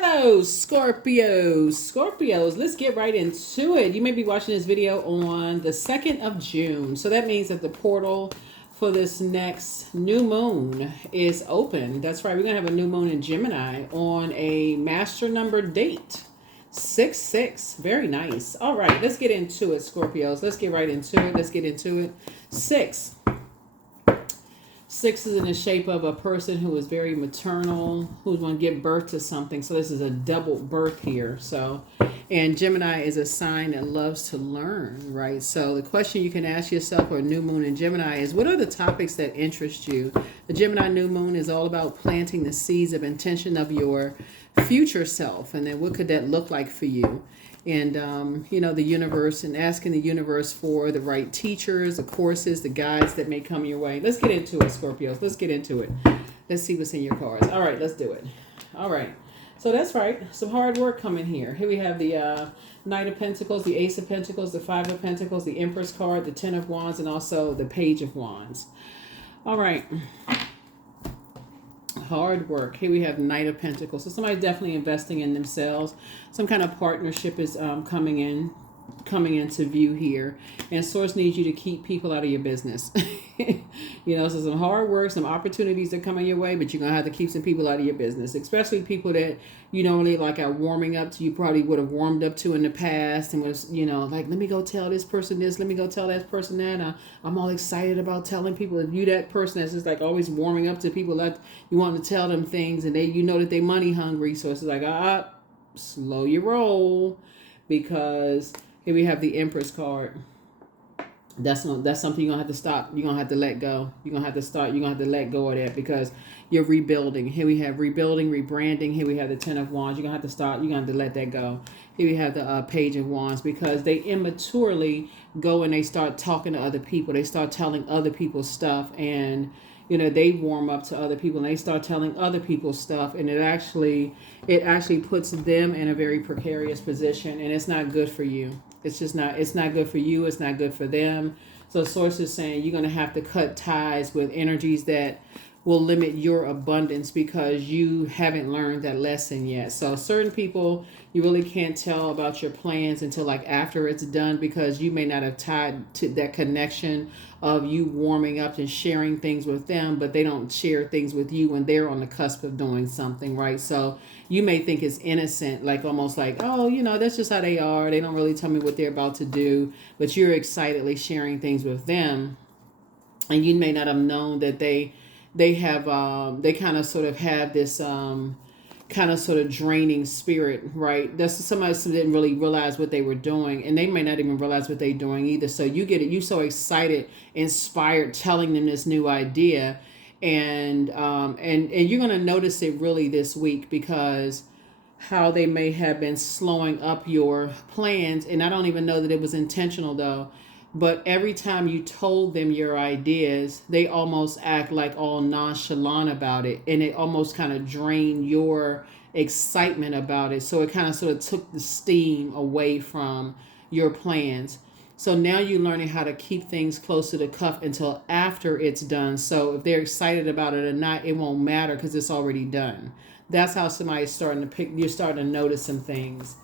Hello, Scorpios. Scorpios, let's get right into it. You may be watching this video on the 2nd of June. So that means that the portal for this next new moon is open. That's right. We're going to have a new moon in Gemini on a master number date. 6-6. Very nice. All right, let's get into it, Scorpios. Let's get right into it. Let's get into it. 6. 6 is in the shape of a person who is very maternal, who's going to give birth to something. So this is a double birth here. So, and Gemini is a sign that loves to learn, right? So the question you can ask yourself for a new moon in Gemini is, what are the topics that interest you? The Gemini new moon is all about planting the seeds of intention of your future self. And then what could that look like for you? And, the universe, and asking the universe for the right teachers, the courses, the guides that may come your way. Let's get into it, Scorpios. Let's get into it. Let's see what's in your cards. All right, let's do it. All right. So that's right. Some hard work coming here. Here we have the Knight of Pentacles, the Ace of Pentacles, the Five of Pentacles, the Empress card, the Ten of Wands, and also the Page of Wands. All right. Hard work. Here we have Knight of Pentacles. So somebody's definitely investing in themselves. Some kind of partnership is coming into view here. And Source needs you to keep people out of your business. So some hard work, some opportunities are coming your way, but you're going to have to keep some people out of your business, especially people that you don't really like are warming up to. You probably would have warmed up to in the past and was, like, let me go tell this person this, let me go tell that person that. I'm all excited about telling people. If you that person that's just like always warming up to people that you want to tell them things, and they, that they money hungry. So it's like, slow your roll, because here we have the Empress card. That's something you're going to have to stop. You're going to have to let go. You're going to have to start. You're going to have to let go of that, because you're rebuilding. Here we have rebuilding, rebranding. Here we have the Ten of Wands. You're going to have to start. You're going to have to let that go. Here we have the Page of Wands, because they immaturely go and they start talking to other people. They start telling other people stuff, and they warm up to other people and they start telling other people stuff, and it actually puts them in a very precarious position, and it's not good for you. It's not good for you. It's not good for them. So Source is saying you're going to have to cut ties with energies that will limit your abundance, because you haven't learned that lesson yet. So certain people, you really can't tell about your plans until like after it's done, because you may not have tied to that connection of you warming up and sharing things with them, but they don't share things with you when they're on the cusp of doing something, right? So you may think it's innocent, like almost like, oh, that's just how they are. They don't really tell me what they're about to do, but you're excitedly sharing things with them. And you may not have known that they have, they kind of sort of have this kind of sort of draining spirit, right? That's somebody who didn't really realize what they were doing, and they may not even realize what they're doing either. So you get it. You so excited, inspired, telling them this new idea, and you're going to notice it really this week, because how they may have been slowing up your plans. And I don't even know that it was intentional though. But every time you told them your ideas, they almost act like all nonchalant about it. And it almost kind of drained your excitement about it. So it kind of sort of took the steam away from your plans. So now you're learning how to keep things close to the cuff until after it's done. So if they're excited about it or not, it won't matter, because it's already done. That's how somebody's starting to pick. You're starting to notice some things.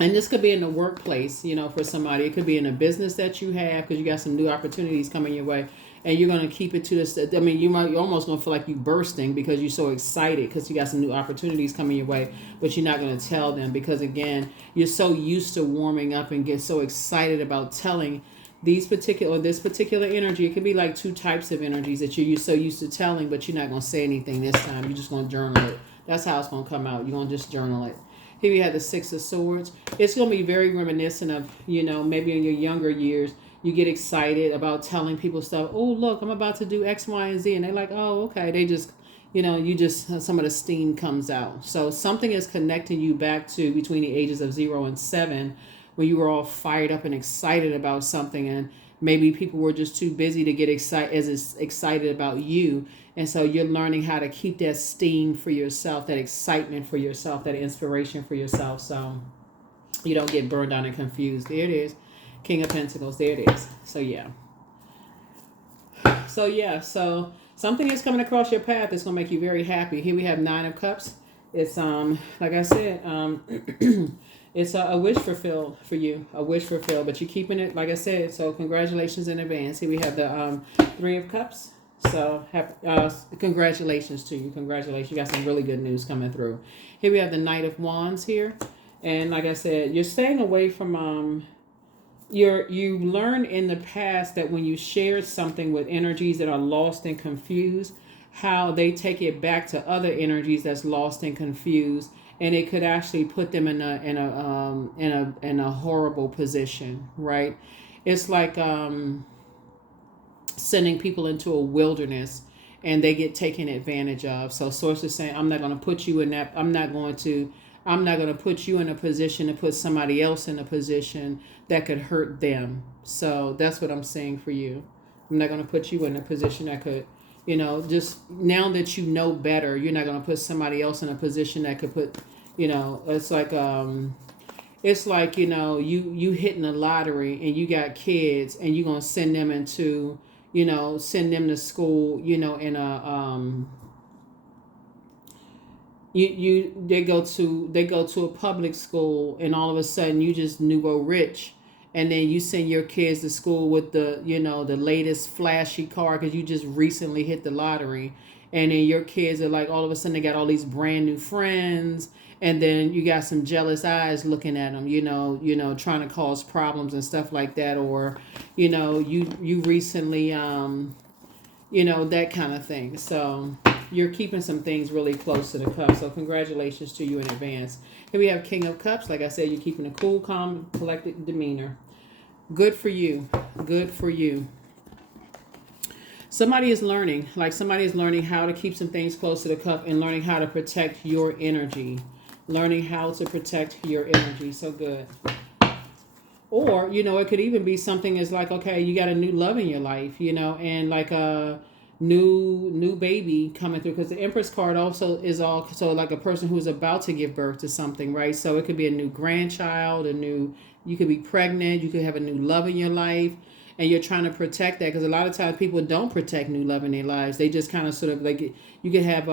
And this could be in the workplace, for somebody. It could be in a business that you have, because you got some new opportunities coming your way. And you're going to keep it to this. I mean, you're almost going to feel like you're bursting, because you're so excited because you got some new opportunities coming your way. But you're not going to tell them, because, again, you're so used to warming up and get so excited about telling this particular energy. It could be like two types of energies that you're so used to telling, but you're not going to say anything this time. You're just going to journal it. That's how it's going to come out. You're going to just journal it. Here we have the Six of Swords. It's going to be very reminiscent of, maybe in your younger years, you get excited about telling people stuff. Oh, look, I'm about to do X, Y, and Z. And they're like, oh, okay. They just, some of the steam comes out. So something is connecting you back to between the ages of 0 and 7, when you were all fired up and excited about something, and maybe people were just too busy to get excited about you. And so you're learning how to keep that steam for yourself, that excitement for yourself, that inspiration for yourself, so you don't get burned out and confused. There it is. King of Pentacles. There it is. So yeah. So something is coming across your path that's going to make you very happy. Here we have Nine of Cups. It's like I said, it's a wish fulfilled for you, a wish fulfilled. But you're keeping it, like I said. So congratulations in advance. Here we have the Three of Cups. So congratulations to you. Congratulations. You got some really good news coming through. Here we have the Knight of Wands here, and like I said, you're staying away from you learned in the past that when you shared something with energies that are lost and confused, how they take it back to other energies that's lost and confused, and it could actually put them in a horrible position, right? It's like sending people into a wilderness and they get taken advantage of. So source is saying, I'm not going to put you in that. I'm not going to put you in a position to put somebody else in a position that could hurt them. So that's what I'm saying for you. I'm not going to put you in a position that could, just now that you know better, you're not going to put somebody else in a position that could put, it's like, you hitting the lottery and you got kids and you're going to send them into, send them to school, in a, they go to a public school and all of a sudden you just nouveau rich, and then you send your kids to school with the the latest flashy car because you just recently hit the lottery, and then your kids are like all of a sudden they got all these brand new friends, and then you got some jealous eyes looking at them, trying to cause problems and stuff like that, or you recently that kind of thing. So you're keeping some things really close to the cup. So congratulations to you in advance. Here we have King of Cups. Like I said, you're keeping a cool, calm, collected demeanor. Good for you. Good for you. Somebody is learning how to keep some things close to the cup and learning how to protect your energy. Learning how to protect your energy. So good. Or, it could even be something as like, okay, you got a new love in your life, and like a new baby coming through, because the Empress card also is also like a person who's about to give birth to something, right? So it could be a new grandchild, you could be pregnant, you could have a new love in your life, and you're trying to protect that, because a lot of times people don't protect new love in their lives. They just kind of sort of like, you could have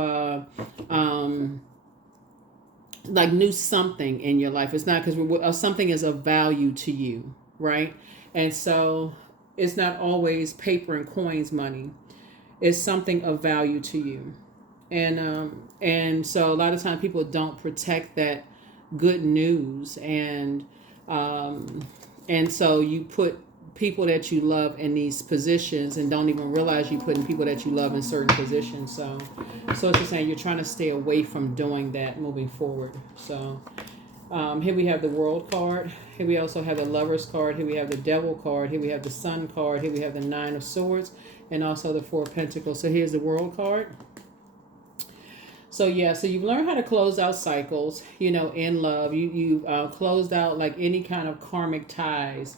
like new something in your life. It's not because something is of value to you, right? And so it's not always paper and coins money. It's something of value to you, and so a lot of times people don't protect that good news, and so you put people that you love in these positions and don't even realize you're putting people that you love in certain positions. So it's just saying you're trying to stay away from doing that moving forward. So here we have the World card. Here we also have the Lovers card. Here we have the Devil card. Here we have the Sun card. Here we have the Nine of Swords, and also the Four of Pentacles. So here's the World card. So yeah, so you've learned how to close out cycles, in love. You closed out like any kind of karmic ties.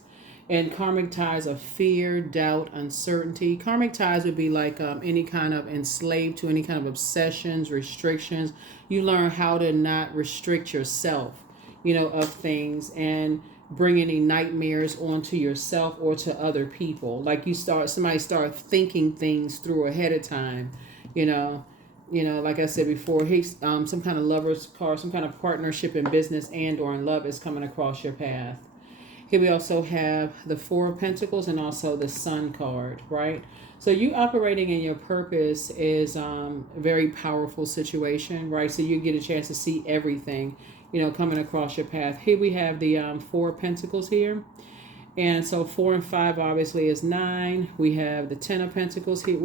And karmic ties of fear, doubt, uncertainty. Karmic ties would be like any kind of enslaved to any kind of obsessions, restrictions. You learn how to not restrict yourself, of things, and bring any nightmares onto yourself or to other people. Like somebody start thinking things through ahead of time, like I said before, some kind of Lover's card, some kind of partnership in business and or in love is coming across your path. Here we also have the Four of Pentacles and also the Sun card, right? So you operating in your purpose is a very powerful situation, right? So you get a chance to see everything, coming across your path. Here we have the Four of Pentacles here. And so 4 and 5 obviously is 9. We have the Ten of Pentacles here.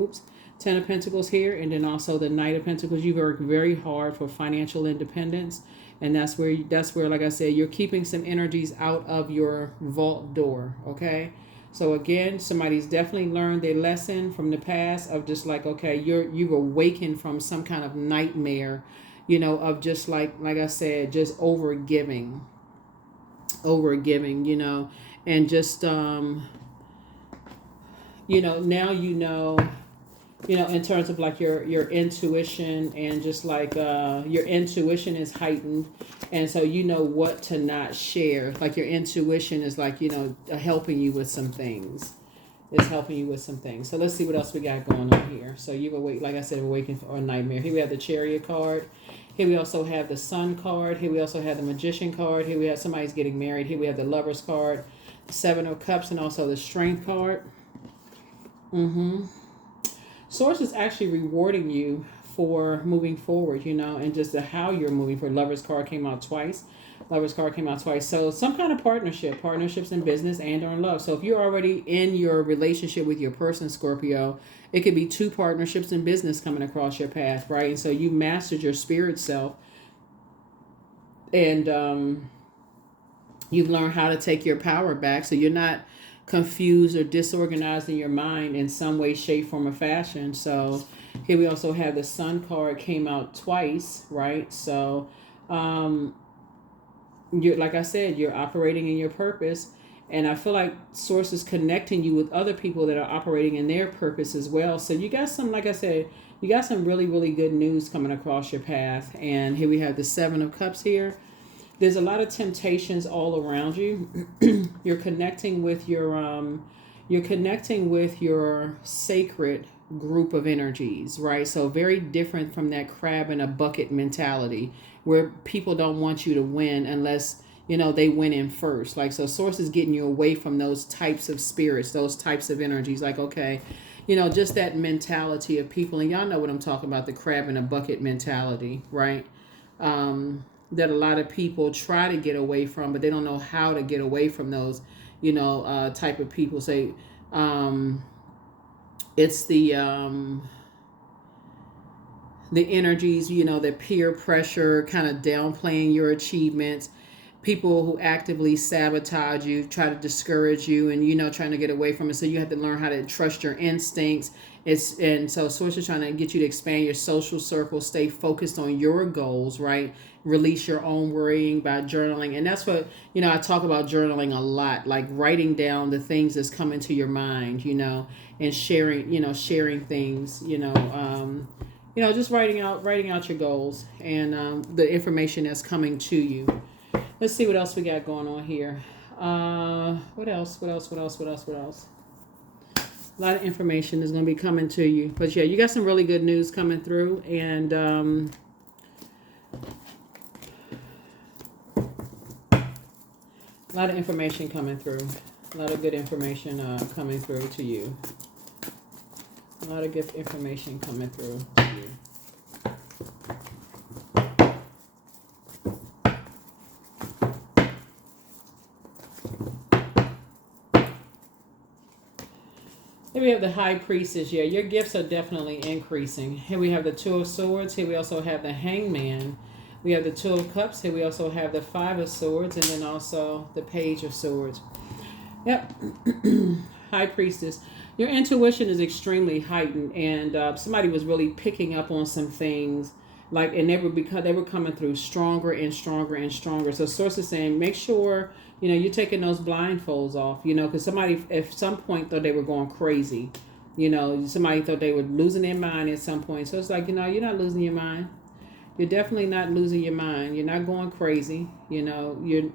Ten of Pentacles here. And then also the Knight of Pentacles. You work very hard for financial independence. And that's where, like I said, you're keeping some energies out of your vault door, okay? So again, somebody's definitely learned their lesson from the past of just like, okay, you've awakened from some kind of nightmare, of just like I said, just over giving, and just, now in terms of like your intuition, and just like your intuition is heightened, and so what to not share. Like your intuition is like helping you with some things. It's helping you with some things. So let's see what else we got going on here. So you've like I said, awakened for a nightmare. Here we have the Chariot card, Here we also have the Sun card. Here we also have the Magician card. Here we have somebody's getting married. Here we have the Lovers card, the Seven of Cups, and also the Strength card. Source is actually rewarding you for moving forward, and just how you're moving forward. Lovers card came out twice. Lovers card came out twice. So some kind of partnerships in business and or in love. So if you're already in your relationship with your person, Scorpio, it could be two partnerships in business coming across your path, right? And so you mastered your spirit self, and you've learned how to take your power back. So you're not confused or disorganized in your mind in some way, shape, form, or fashion. So here we also have the Sun card came out twice, right? So you're, like I said, you're operating in your purpose, and I feel like Source is connecting you with other people that are operating in their purpose as well. So you got some, like I said, you got some really, really good news coming across your path. And here we have the Seven of Cups here. There's a lot of temptations all around you. You're connecting with your sacred group of energies, right? So very different from that crab in a bucket mentality where people don't want you to win unless they win in first. Like, so Source is getting you away from those types of spirits, those types of energies. Like, okay, just that mentality of people, and y'all know what I'm talking about, the crab in a bucket mentality, right? That a lot of people try to get away from, but they don't know how to get away from those, type of people. Say, it's the energies, the peer pressure, kind of downplaying your achievements, people who actively sabotage you, try to discourage you, and trying to get away from it. So you have to learn how to trust your instincts. And so Source is trying to get you to expand your social circle, stay focused on your goals, right? Release your own worrying by journaling. And that's what, I talk about journaling a lot, like writing down the things that's coming to your mind, and sharing things, just writing out your goals and the information that's coming to you. Let's see what else we got going on here. What else? A lot of information is going to be coming to you. But yeah, you got some really good news coming through. And a lot of information coming through. A lot of good information coming through to you. A lot of good information coming through to you. Here we have the High Priestess. Yeah, your gifts are definitely increasing. Here we have the Two of Swords. Here we also have the Hangman. We have the Two of Cups. Here we also have the Five of Swords. And then also the Page of Swords. Yep. High Priestess. Your intuition is extremely heightened. And somebody was really picking up on some things. And they were coming through stronger and stronger and stronger. So Source is saying, make sure you're taking those blindfolds off, because somebody at some point thought they were going crazy. Somebody thought they were losing their mind at some point. So it's like, you're not losing your mind. You're definitely not losing your mind. You're not going crazy. You're not, here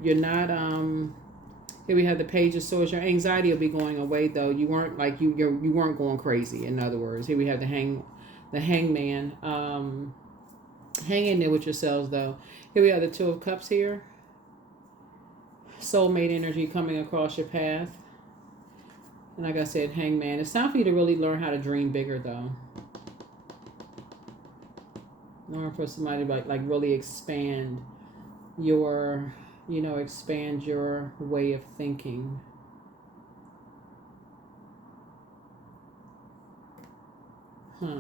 we have the Page of Swords. Your anxiety will be going away, though. You weren't like, you weren't going crazy, in other words. Here we have the Hangman. Hang in there with yourselves, though. Here we have the Two of Cups here. Soulmate energy coming across your path. And like I said, Hangman. It's time for you to really learn how to dream bigger, though. Learn for somebody to like really expand your, expand your way of thinking. Yeah.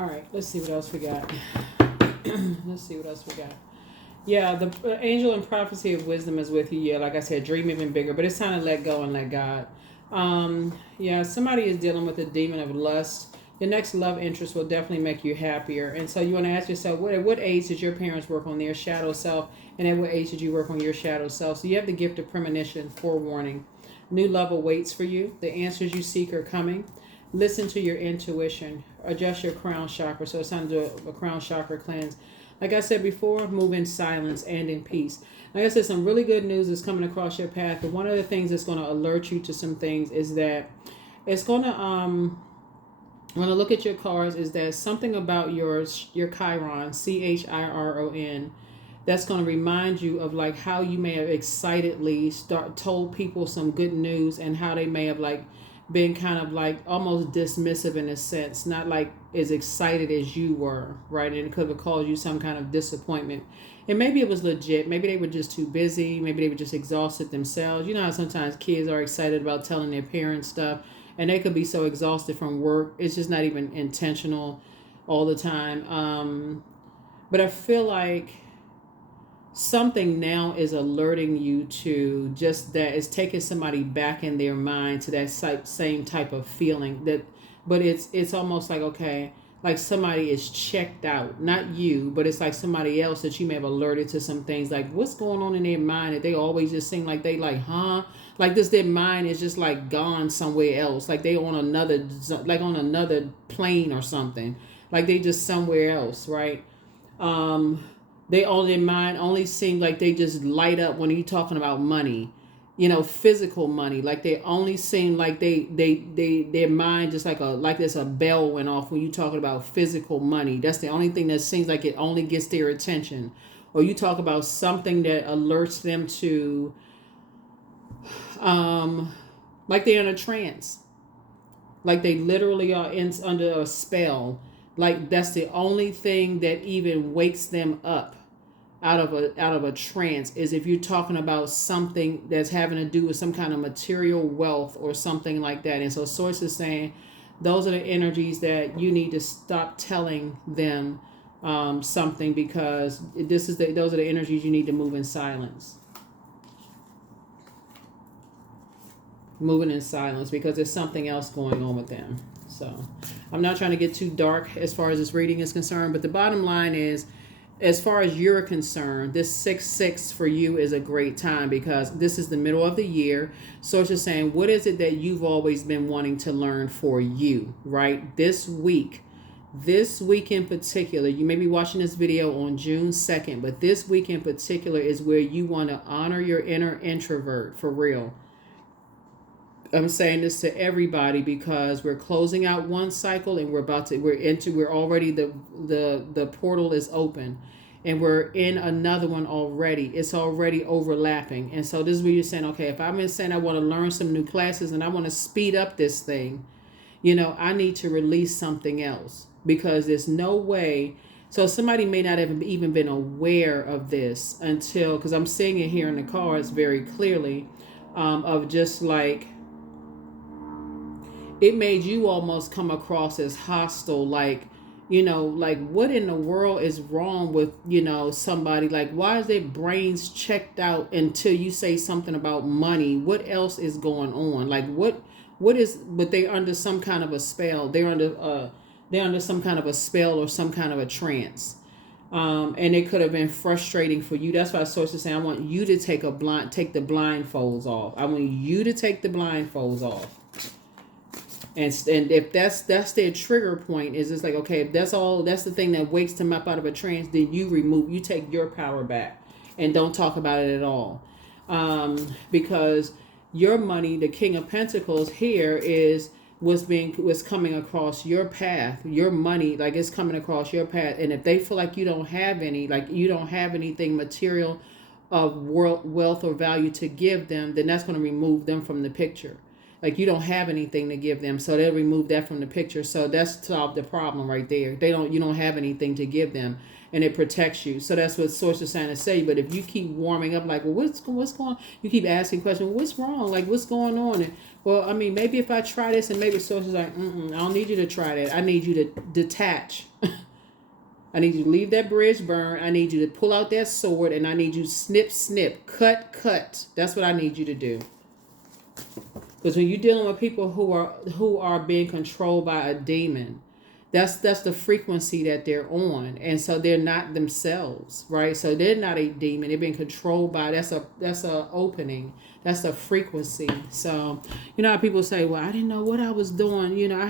All right, let's see what else we got. Let's see what else we got. Yeah, the angel and prophecy of wisdom is with you. Yeah, like I said, dream even bigger, but it's time to let go and let God. Yeah, somebody is dealing with a demon of lust. Your next love interest will definitely make you happier. And so you want to ask yourself, at what age did your parents work on their shadow self? And at what age did you work on your shadow self? So you have the gift of premonition, forewarning. New love awaits for you. The answers you seek are coming. Listen to your intuition. Adjust your crown chakra. So it's time to do a crown chakra cleanse. Like I said before, move in silence and in peace. Like I said, some really good news is coming across your path. But one of the things that's going to alert you to some things is that it's going to, when I look at your cards, is that something about your Chiron, Chiron, that's going to remind you of like how you may have excitedly told people some good news and how they may have like been kind of like almost dismissive in a sense, not like as excited as you were, right? And it could have caused you some kind of disappointment. And maybe it was legit. Maybe they were just too busy. Maybe they were just exhausted themselves. You know how sometimes kids are excited about telling their parents stuff and they could be so exhausted from work. It's just not even intentional all the time. But I feel like something now is alerting you to just that it's taking somebody back in their mind to that same type of feeling that, but it's almost like, okay, like somebody is checked out, not you, but it's like somebody else that you may have alerted to some things, like what's going on in their mind that they always just seem like they like, like this, their mind is just like gone somewhere else, like they on another plane or something, like they just somewhere else, right? They all their mind only seem like they just light up when you're talking about money, physical money. Like they only seem like their mind just like there's a bell went off when you're talking about physical money. That's the only thing that seems like it only gets their attention. Or you talk about something that alerts them to, like they're in a trance, like they literally are under a spell. Like that's the only thing that even wakes them up out of a trance, is if you're talking about something that's having to do with some kind of material wealth or something like that. And so source is saying those are the energies that you need to stop telling them something, because those are the energies you need to move in silence. Moving in silence, because there's something else going on with them. So I'm not trying to get too dark as far as this reading is concerned, but the bottom line is, as far as you're concerned, this 6/6 for you is a great time, because this is the middle of the year. So it's just saying, what is it that you've always been wanting to learn for you, right? This week in particular, you may be watching this video on June 2nd, but this week in particular is where you want to honor your inner introvert for real. I'm saying this to everybody because we're closing out one cycle and we're already, the portal is open and we're in another one already. It's already overlapping. And so this is where you're saying, okay, if I've been saying I want to learn some new classes and I want to speed up this thing, I need to release something else, because there's no way. So somebody may not have even been aware of this until, because I'm seeing it here in the cards very clearly, of just like, it made you almost come across as hostile, like, like what in the world is wrong with, somebody, like why is their brains checked out until you say something about money? What else is going on? Like but they're under some kind of a spell. They're under some kind of a spell or some kind of a trance. And it could have been frustrating for you. That's why sources say, I want you to take the blindfolds off. I want you to take the blindfolds off. And if that's their trigger point, is it's like, okay, if that's the thing that wakes them up out of a trance, then you take your power back and don't talk about it at all. Because your money, the King of Pentacles here was coming across your path. Your money, like it's coming across your path. And if they feel like you don't have anything material of wealth or value to give them, then that's going to remove them from the picture. like you don't have anything to give them, so they'll remove that from the picture. So that's solved the problem right there. You don't have anything to give them, and it protects you. So that's what source is trying to say. But if you keep warming up, like, well, what's going on? You keep asking questions. Well, what's wrong? Like, what's going on? And, well, I mean, maybe if I try this, and maybe source is like, I don't need you to try that. I need you to detach. I need you to leave that bridge burn. I need you to pull out that sword, and I need you to snip, snip, cut, cut. That's what I need you to do. Because when you're dealing with people who are being controlled by a demon, that's the frequency that they're on, and so they're not themselves, right? So they're not a demon. They're being controlled by that's a opening. That's a frequency. So you know how people say, well, I didn't know what I was doing. You know,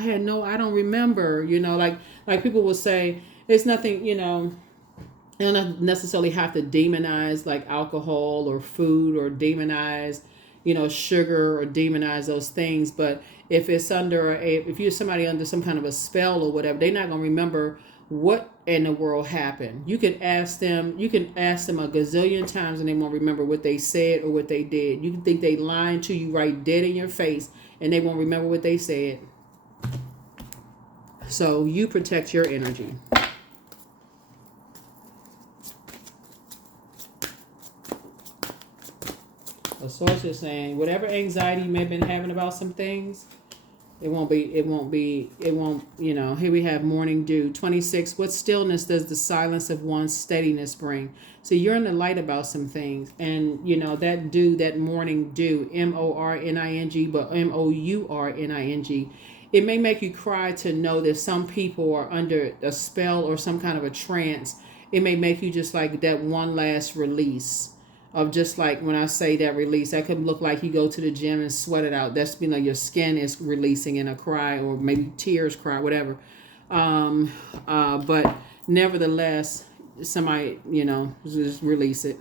I don't remember. You know, like people will say, it's nothing. You know, they don't necessarily have to demonize like alcohol or food, or demonize, you know, sugar, or demonize those things. But if it's if you're somebody under some kind of a spell or whatever, they're not going to remember what in the world happened. You can ask them a gazillion times and they won't remember what they said or what they did. You can think they lying to you right dead in your face and they won't remember what they said. So you protect your energy. The source is saying whatever anxiety you may have been having about some things, it won't, you know. Here we have morning dew. 26, what stillness does the silence of one's steadiness bring? So you're in the light about some things. And, you know, that dew, that morning dew, MORNING, but MOURNING. It may make you cry to know that some people are under a spell or some kind of a trance. It may make you just like that one last release. Of just like when I say that release, that could look like you go to the gym and sweat it out. That's, you know, your skin is releasing in a cry, or maybe tears cry, whatever. But nevertheless, somebody, you know, just release it.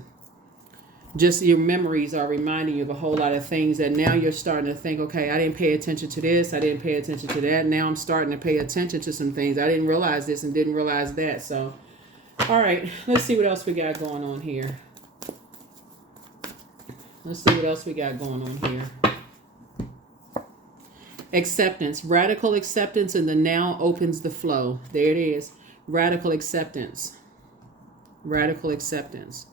Just your memories are reminding you of a whole lot of things that now you're starting to think, okay, I didn't pay attention to this. I didn't pay attention to that. Now I'm starting to pay attention to some things. I didn't realize this and didn't realize that. So, all right, let's see what else we got going on here. Let's see what else we got going on here. Acceptance. Radical acceptance, and the now opens the flow. There it is. Radical acceptance. Radical acceptance.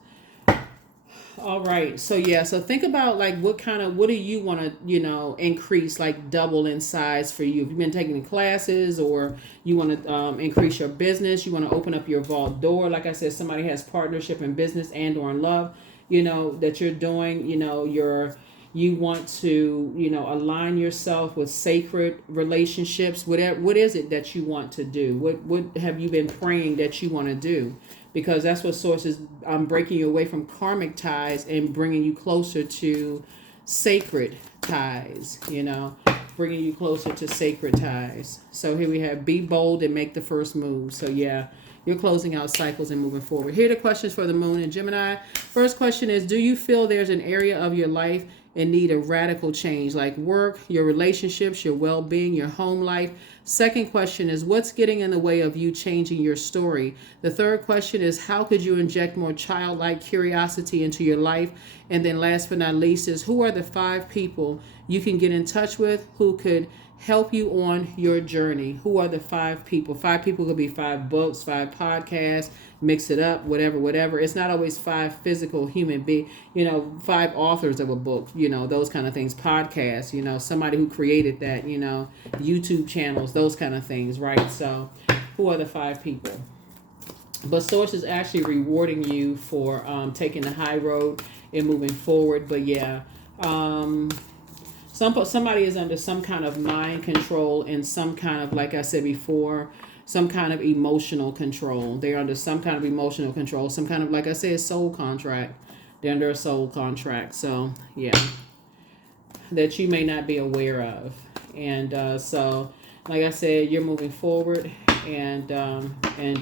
All right. So yeah. So think about like what do you want to, you know, increase, like double in size for you? If you've been taking classes, or you want to increase your business, you want to open up your vault door. Like I said, somebody has partnership in business and or in love, you know, that you're doing, you know, you want to, you know, align yourself with sacred relationships. What is it that you want to do? What have you been praying that you want to do? Because that's what source is. I'm breaking you away from karmic ties and bringing you closer to sacred ties, you know, bringing you closer to sacred ties. So here we have be bold and make the first move. So yeah, you're closing out cycles and moving forward. Here are the questions for the moon and Gemini. First question is, do you feel there's an area of your life in need of radical change, like work, your relationships, your well-being, your home life? Second question is, what's getting in the way of you changing your story? The third question is, how could you inject more childlike curiosity into your life? And then last but not least is, who are the 5 people you can get in touch with who could help you on your journey? Who are the 5 people? 5 people could be 5 books, 5 podcasts, mix it up, whatever. It's not always 5 physical human beings, you know, 5 authors of a book, you know, those kind of things, podcasts, you know, somebody who created that, you know, YouTube channels, those kind of things, right? So who are the 5 people? But source is actually rewarding you for taking the high road and moving forward. But yeah, somebody is under some kind of mind control and some kind of, like I said before, some kind of emotional control. They're under some kind of emotional control, some kind of, like I said, soul contract. They're under a soul contract. So yeah, that you may not be aware of. And so, like I said, you're moving forward and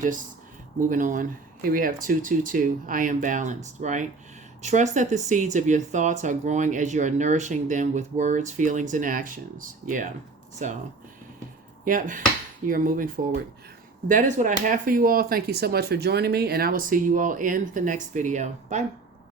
just moving on. Here we have 222. I am balanced, right? Trust that the seeds of your thoughts are growing as you are nourishing them with words, feelings, and actions. Yeah. So, yep, you're moving forward. That is what I have for you all. Thank you so much for joining me, and I will see you all in the next video. Bye.